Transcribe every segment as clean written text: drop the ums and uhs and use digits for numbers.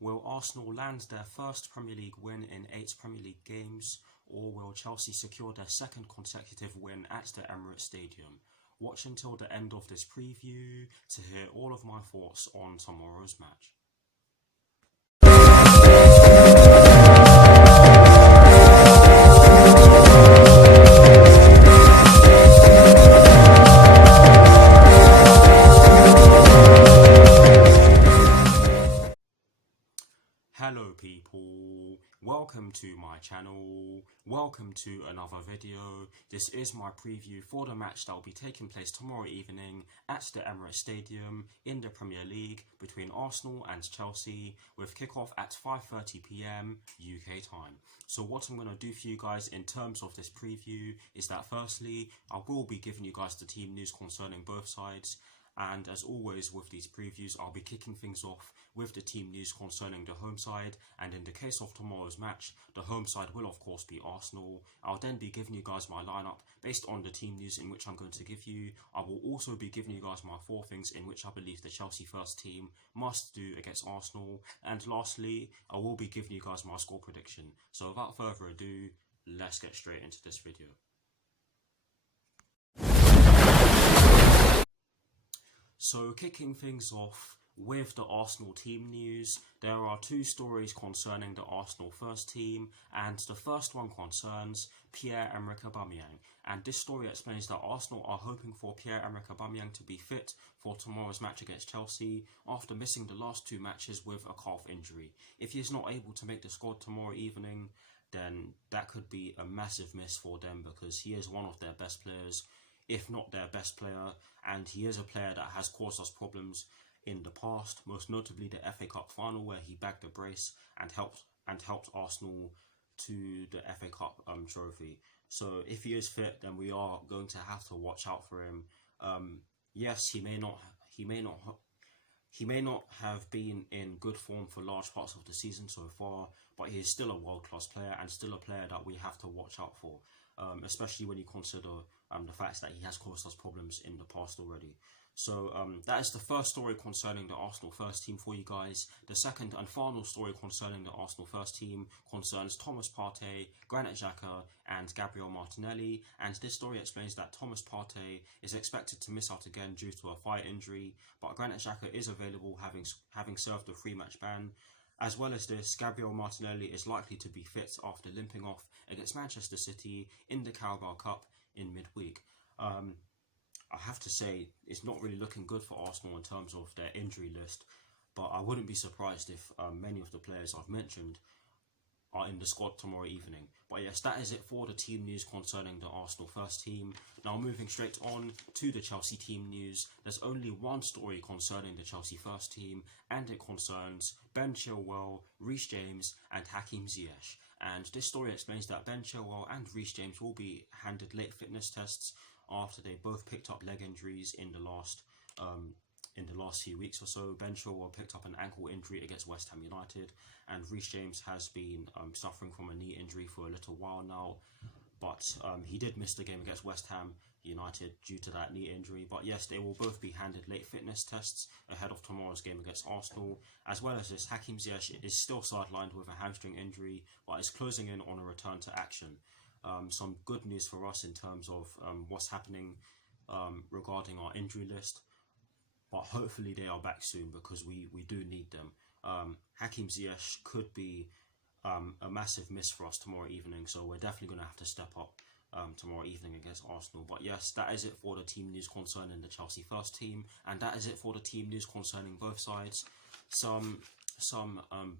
Will Arsenal land their first Premier League win in 8 Premier League games, or will Chelsea secure their second consecutive win at the Emirates Stadium? Watch until the end of this preview to hear all of my thoughts on tomorrow's match. Hello people, welcome to my channel, welcome to another video. This is my preview for the match that will be taking place tomorrow evening at the Emirates Stadium in the Premier League between Arsenal and Chelsea, with kickoff at 5:30 PM UK time. So what I'm going to do for you guys in terms of this preview is that firstly, I will be giving you guys the team news concerning both sides. And as always with these previews, I'll be kicking things off with the team news concerning the home side, and in the case of tomorrow's match, the home side will of course be Arsenal. I'll then be giving you guys my lineup based on the team news in which I'm going to give you. I will also be giving you guys my 4 things in which I believe the Chelsea first team must do against Arsenal. And lastly, I will be giving you guys my score prediction. So without further ado, let's get straight into this video. So kicking things off with the Arsenal team news, there are 2 stories concerning the Arsenal first team, and the first one concerns Pierre-Emerick Aubameyang, and this story explains that Arsenal are hoping for Pierre-Emerick Aubameyang to be fit for tomorrow's match against Chelsea after missing the last 2 matches with a calf injury. If he is not able to make the squad tomorrow evening, then that could be a massive miss for them, because he is one of their best players, if not their best player, and he is a player that has caused us problems in the past, most notably the FA Cup final where he bagged a brace and helped Arsenal to the FA Cup trophy. So if he is fit, then we are going to have to watch out for him. Yes, he may not have been in good form for large parts of the season so far, but he is still a world-class player and still a player that we have to watch out for, especially when you consider the fact that he has caused us problems in the past already. So that is the first story concerning the Arsenal first team for you guys. The second and final story concerning the Arsenal first team concerns Thomas Partey, Granit Xhaka and Gabriel Martinelli, and this story explains that Thomas Partey is expected to miss out again due to a thigh injury, but Granit Xhaka is available, having served a 3-match ban. As well as this, Gabriel Martinelli is likely to be fit after limping off against Manchester City in the Carabao Cup in midweek. I have to say, it's not really looking good for Arsenal in terms of their injury list, but I wouldn't be surprised if many of the players I've mentioned are in the squad tomorrow evening. But yes, that is it for the team news concerning the Arsenal first team. Now moving straight on to the Chelsea team news, there's only one story concerning the Chelsea first team, and it concerns Ben Chilwell, Reece James and Hakim Ziyech. And this story explains that Ben Chilwell and Reece James will be handed late fitness tests after they both picked up leg injuries in the last few weeks or so. Ben Chilwell picked up an ankle injury against West Ham United, and Reece James has been suffering from a knee injury for a little while now, but he did miss the game against West Ham United due to that knee injury. But yes, they will both be handed late fitness tests ahead of tomorrow's game against Arsenal. As well as this, Hakim Ziyech is still sidelined with a hamstring injury, but is closing in on a return to action. Some good news for us in terms of what's happening regarding our injury list, but hopefully they are back soon, because we do need them. Hakim Ziyech could be a massive miss for us tomorrow evening, so we're definitely going to have to step up tomorrow evening against Arsenal. But yes, that is it for the team news concerning the Chelsea first team, and that is it for the team news concerning both sides. Some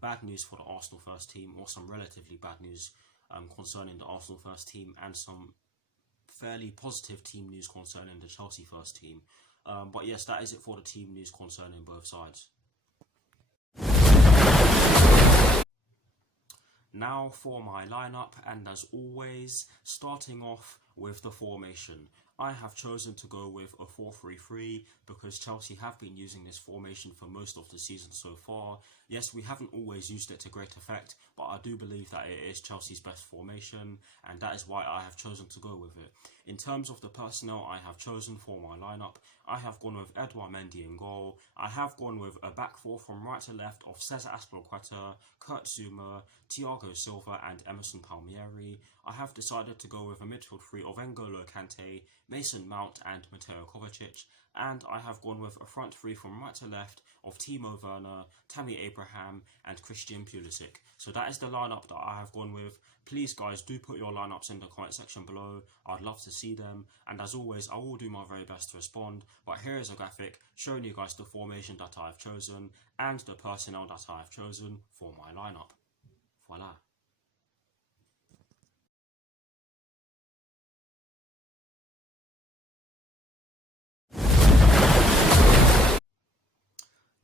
bad news for the Arsenal first team, or some relatively bad news concerning the Arsenal first team, and some fairly positive team news concerning the Chelsea first team. But yes, that is it for the team news concerning both sides. Now for my lineup, and as always, starting off with the formation. I have chosen to go with a 4-3-3 because Chelsea have been using this formation for most of the season so far. Yes, we haven't always used it to great effect, but I do believe that it is Chelsea's best formation, and that is why I have chosen to go with it. In terms of the personnel I have chosen for my lineup, I have gone with Edouard Mendy in goal. I have gone with a back four from right to left of Cesar Azpilicueta, Kurt Zouma, Thiago Silva and Emerson Palmieri. I have decided to go with a midfield three of N'Golo Kante, Mason Mount and Mateo Kovacic, and I have gone with a front three from right to left of Timo Werner, Tammy Abraham and Christian Pulisic. So that is the lineup that I have gone with. Please guys, do put your lineups in the comment section below. I'd love to see them, and as always I will do my very best to respond. But here is a graphic showing you guys the formation that I have chosen and the personnel that I have chosen for my lineup. Voila.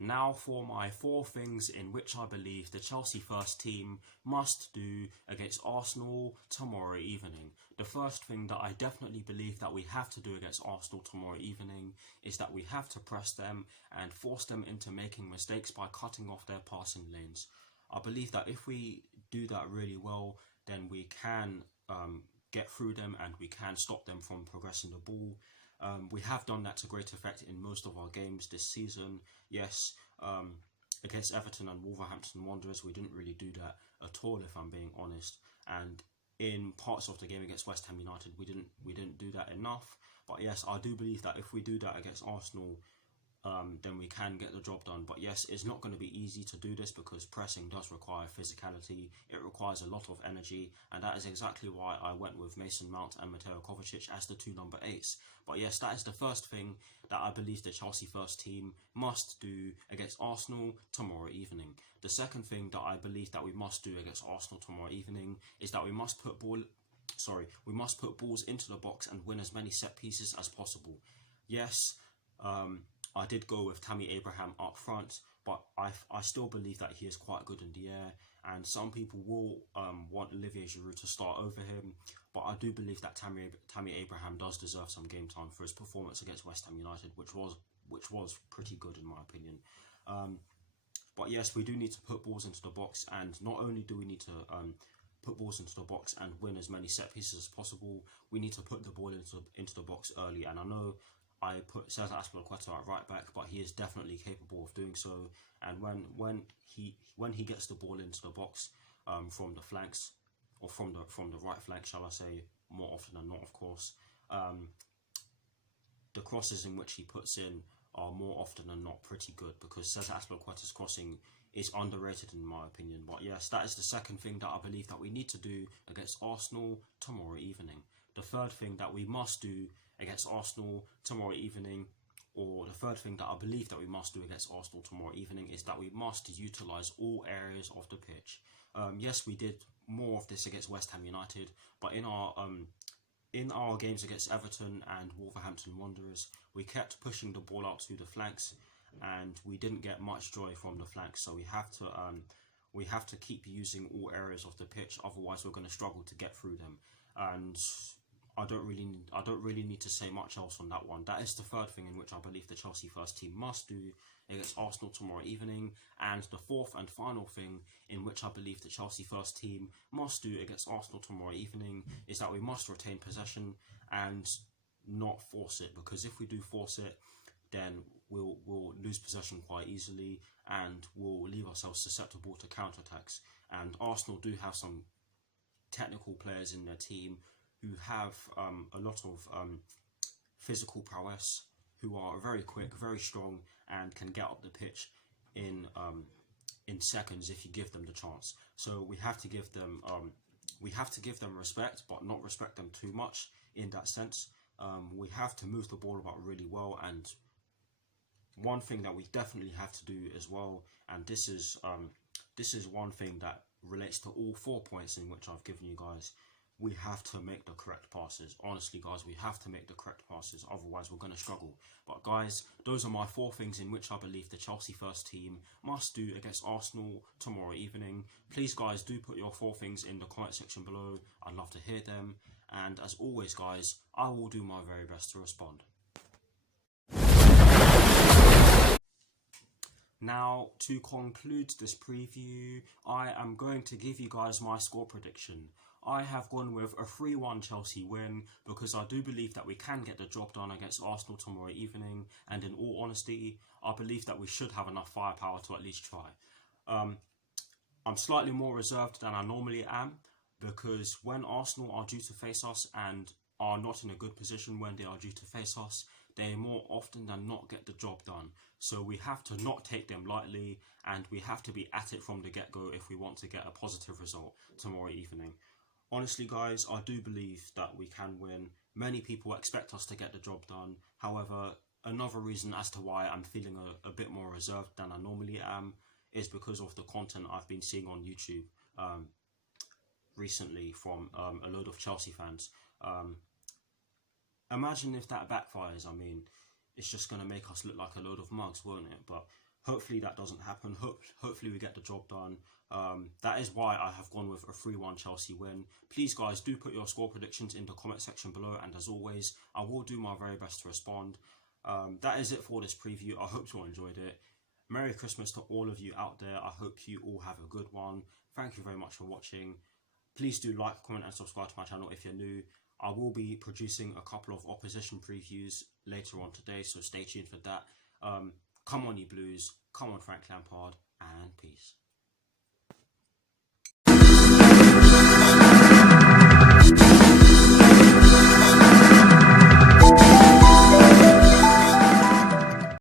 Now for my 4 things in which I believe the Chelsea first team must do against Arsenal tomorrow evening. The first thing that I definitely believe that we have to do against Arsenal tomorrow evening is that we have to press them and force them into making mistakes by cutting off their passing lanes. I believe that if we do that really well, then we can get through them and we can stop them from progressing the ball. We have done that to great effect in most of our games this season. Yes, against Everton and Wolverhampton Wanderers, we didn't really do that at all, if I'm being honest. And in parts of the game against West Ham United, we didn't do that enough. But yes, I do believe that if we do that against Arsenal, then we can get the job done. But yes, it's not going to be easy to do this because pressing does require physicality. It requires a lot of energy, and that is exactly why I went with Mason Mount and Mateo Kovacic as the 2 number 8s. But yes, that is the first thing that I believe the Chelsea first team must do against Arsenal tomorrow evening. The second thing that I believe that we must do against Arsenal tomorrow evening is that we must put balls into the box and win as many set pieces as possible. Yes, I did go with Tammy Abraham up front, but I still believe that he is quite good in the air, and some people will want Olivier Giroud to start over him, but I do believe that Tammy Abraham does deserve some game time for his performance against West Ham United, which was pretty good in my opinion. But yes, we do need to put balls into the box, and not only do we need to put balls into the box and win as many set pieces as possible, we need to put the ball into the box early. And I know I put Cesar Azpilicueta at right back, but he is definitely capable of doing so. And when he gets the ball into the box from the flanks, or from the right flank, shall I say, more often than not, of course, the crosses in which he puts in are more often than not pretty good, because Cesar Azpilicueta's crossing is underrated in my opinion. But yes, that is the second thing that I believe that we need to do against Arsenal tomorrow evening. The third thing that we must do against Arsenal tomorrow evening, or the third thing that I believe that we must do against Arsenal tomorrow evening, is that we must utilise all areas of the pitch. Yes, we did more of this against West Ham United, but in our games against Everton and Wolverhampton Wanderers, we kept pushing the ball out to the flanks, and we didn't get much joy from the flanks. So we have to keep using all areas of the pitch, otherwise we're going to struggle to get through them. And I don't really need to say much else on that one. That is the third thing in which I believe the Chelsea first team must do against Arsenal tomorrow evening. And the fourth and final thing in which I believe the Chelsea first team must do against Arsenal tomorrow evening is that we must retain possession and not force it, because if we do force it, then we'll lose possession quite easily and we'll leave ourselves susceptible to counterattacks. And Arsenal do have some technical players in their team who have a lot of physical prowess, who are very quick, very strong, and can get up the pitch in seconds if you give them the chance. So we have to give them respect, but not respect them too much in that sense. We have to move the ball about really well, and one thing that we definitely have to do as well, and this is one thing that relates to all 4 points in which I've given you guys. we have to make the correct passes. Honestly, guys, we have to make the correct passes. Otherwise, we're going to struggle. But, guys, those are my 4 things in which I believe the Chelsea first team must do against Arsenal tomorrow evening. Please, guys, do put your 4 things in the comment section below. I'd love to hear them. And as always, guys, I will do my very best to respond. Now, to conclude this preview, I am going to give you guys my score prediction. I have gone with a 3-1 Chelsea win because I do believe that we can get the job done against Arsenal tomorrow evening, and in all honesty, I believe that we should have enough firepower to at least try. I'm slightly more reserved than I normally am because when Arsenal are due to face us and are not in a good position when they are due to face us, they more often than not get the job done. So we have to not take them lightly, and we have to be at it from the get-go if we want to get a positive result tomorrow evening. Honestly, guys, I do believe that we can win. Many people expect us to get the job done. However, another reason as to why I'm feeling a bit more reserved than I normally am is because of the content I've been seeing on YouTube recently from a load of Chelsea fans. Imagine if that backfires. I mean, it's just going to make us look like a load of mugs, won't it? But hopefully that doesn't happen. Hopefully we get the job done. That is why I have gone with a 3-1 Chelsea win. Please, guys, do put your score predictions in the comment section below. And as always, I will do my very best to respond. That is it for this preview. I hope you all enjoyed it. Merry Christmas to all of you out there. I hope you all have a good one. Thank you very much for watching. Please do like, comment and subscribe to my channel if you're new. I will be producing a couple of opposition previews later on today, so stay tuned for that. Come on, you Blues. Come on, Frank Lampard. And peace.